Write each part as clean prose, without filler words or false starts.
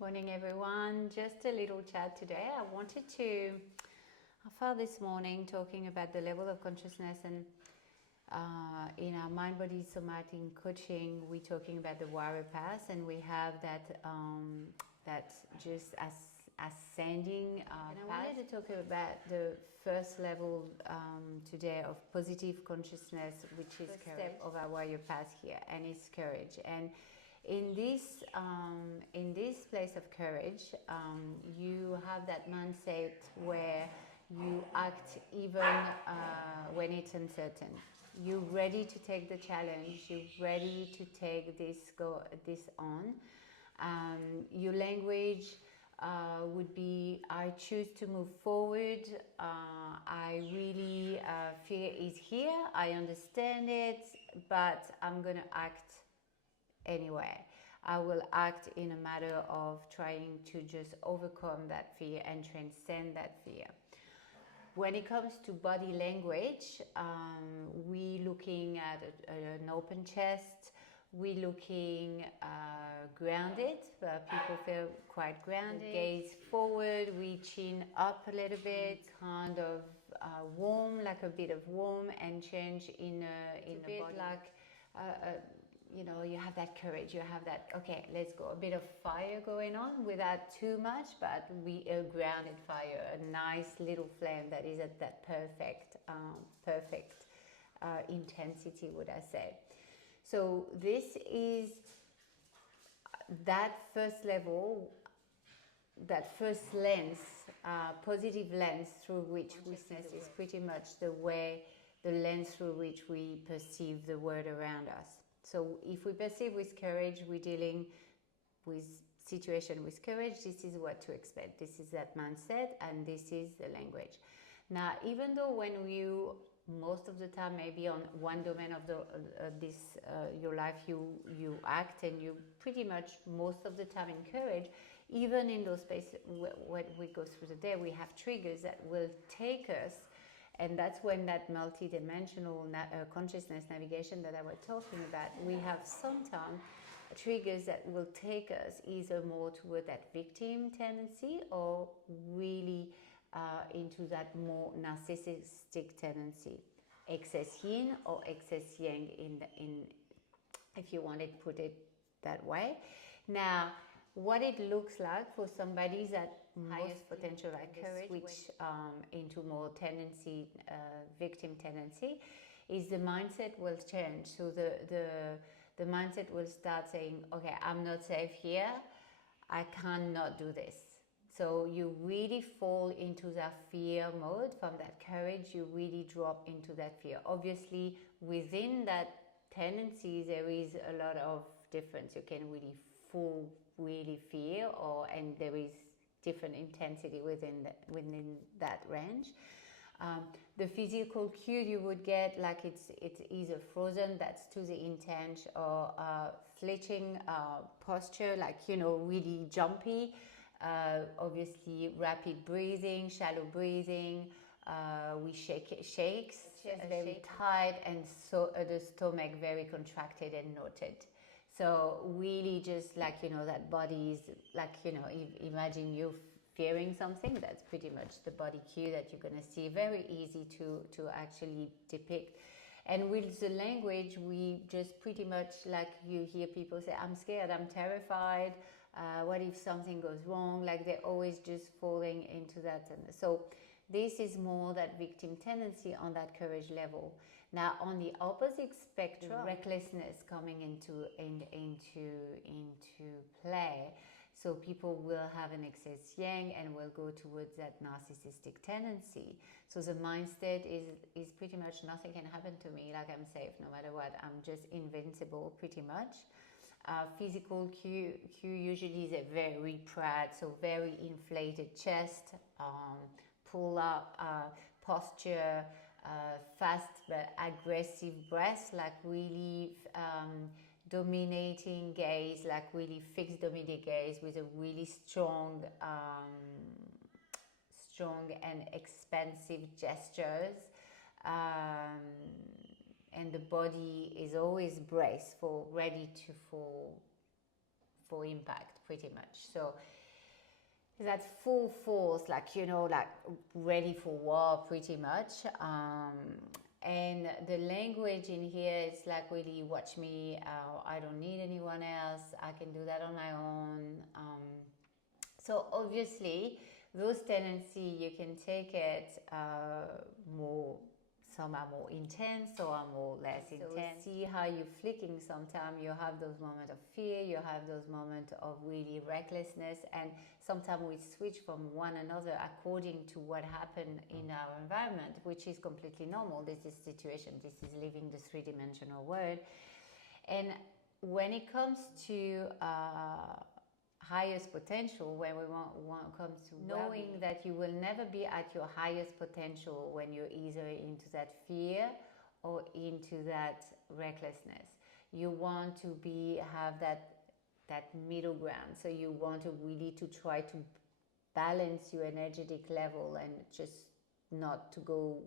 Morning everyone, just a little chat today. I felt this morning talking about the level of consciousness and in our mind body somatic coaching we're talking about the warrior path, and we have that just ascending and I wanted to talk about the first level today of positive consciousness, which is the step of our warrior path here, and it's courage. And in this place of courage, you have that mindset where you act even when it's uncertain. You're ready to take the challenge. You're ready to take this on. Your language would be, I choose to move forward. I really fear is here. I understand it, but I'm gonna act anyway. I will act in a matter of trying to just overcome that fear and transcend that fear. When it comes to body language, we're looking at an open chest. We're looking grounded. People feel quite grounded. Gaze forward. We chin up a little bit. Kind of warm, like a bit of warm, and change in a bit body. Like you have that courage, you have that, okay, let's go. A bit of fire going on without too much, but a grounded fire, a nice little flame that is at that perfect intensity, would I say. So this is that first level, that first lens, positive lens through which witness is pretty much the lens through which we perceive the world around us. So if we perceive with courage, we're dealing with situation with courage. This is what to expect. This is that mindset, and this is the language. Now, even though when you most of the time maybe on one domain of your life you act, and you pretty much most of the time in courage, even in those spaces when we go through the day, we have triggers that will take us. And that's when that multi-dimensional consciousness navigation that I was talking about, we have sometimes triggers that will take us either more toward that victim tendency or really into that more narcissistic tendency. Excess yin or excess yang, in if you want to put it that way. Now, what it looks like for somebody that highest potential like courage switch into more tendency, victim tendency, is the mindset will change. So the mindset will start saying, okay, I'm not safe here, I cannot do this. So you really fall into that fear mode. From that courage, you really drop into that fear. Obviously, within that tendency, there is a lot of difference. You can really fear, and there is different intensity within that range. The physical cue you would get, like it's either frozen, that's to the intent, or flinching posture, like really jumpy. Obviously, rapid breathing, shallow breathing. We shakes, chest very tight, and so the stomach very contracted and knotted. So really just like, that body is like, imagine you fearing something. That's pretty much the body cue that you're going to see. Very easy to actually depict. And with the language, we just pretty much, like you hear people say, I'm scared, I'm terrified. What if something goes wrong? Like they're always just falling into that. And so this is more that victim tendency on that courage level. Now, on the opposite spectrum, recklessness coming into play. So people will have an excess yang and will go towards that narcissistic tendency. So the mindset is pretty much nothing can happen to me, like I'm safe no matter what. I'm just invincible, pretty much. Physical cue usually is a very proud, so very inflated chest, pull up posture, fast but aggressive breath, like really dominating gaze, like really fixed dominating gaze with a really strong and expansive gestures. And the body is always braced ready for for impact, pretty much. So that full force, like, you know, like ready for war, pretty much. And the language in here is like, really, watch me, I don't need anyone else, I can do that on my own. So obviously, those tendencies, you can take it more, some are more intense, some are more less intense. See how you're flicking. Sometimes you have those moments of fear, you have those moments of really recklessness, and sometimes we switch from one another according to what happened in our environment, which is completely normal. This is situation, this is living the three-dimensional world. And when it comes to highest potential, when we want comes to knowing that you will never be at your highest potential when you're either into that fear or into that recklessness. You want to have that middle ground. So you want to really to try to balance your energetic level and just not to go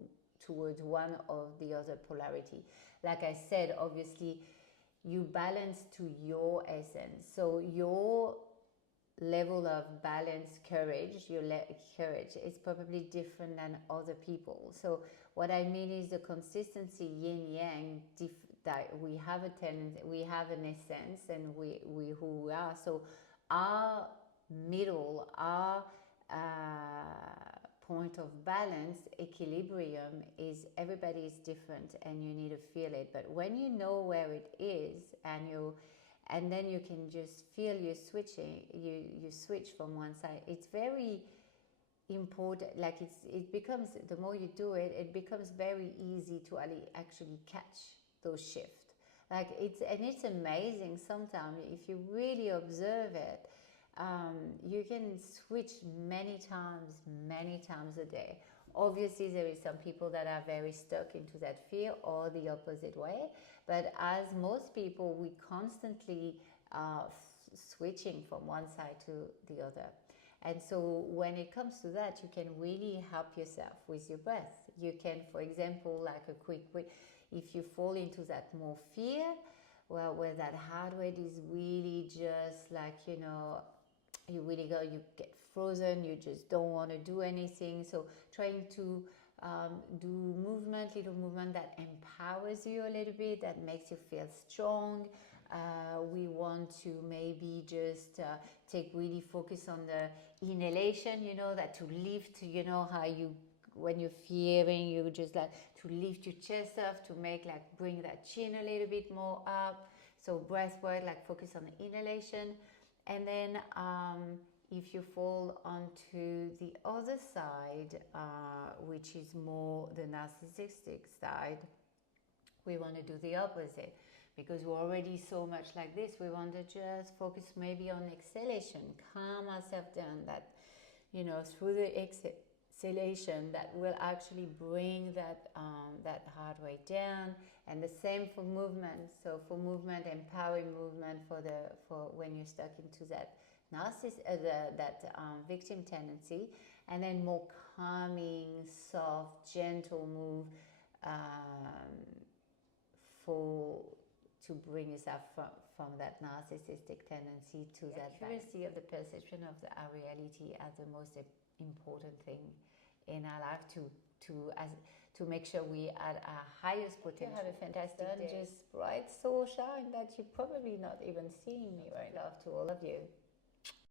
towards one or the other polarity. Like I said, obviously you balance to your essence. So your level of balance, courage, courage is probably different than other people. So what I mean is the consistency, yin yang, that we have a tendency, we have an essence, and we who we are. So our middle, our point of balance, equilibrium, is everybody is different, and you need to feel it. But when you know where it is, and then you can just feel you switching, you switch from one side. It's very important. Like it becomes, the more you do it, it becomes very easy to actually catch those shifts. Like it's amazing sometimes if you really observe it. You can switch many times a day. Obviously, there is some people that are very stuck into that fear, or the opposite way. But as most people, we constantly switching from one side to the other. And so when it comes to that, you can really help yourself with your breath. You can, for example, like a quick, if you fall into that more fear, well, where that heart rate is really just like, you know, you really go, you get frozen, you just don't want to do anything. So trying to do little movement that empowers you a little bit, that makes you feel strong. We want to maybe just take really focus on the inhalation, you know, that to lift, you know, how you, when you're fearing, you just like to lift your chest up, to make like bring that chin a little bit more up. So breath work, like focus on the inhalation. And then if you fall onto the other side, which is more the narcissistic side, we want to do the opposite, because we're already so much like this. We want to just focus maybe on exhalation, calm ourselves down, that, you know, through the exhalation, that will actually bring that heart rate down. And the same for movement. So for movement, empowering movement for when you're stuck into that victim tendency, and then more calming, soft, gentle move to bring yourself from that narcissistic tendency to that accuracy of the perception of our reality as the most important thing in our life, to make sure we at our highest potential. You have a fantastic day. Just bright soul shine that you're probably not even seeing me right now. Love to all of you.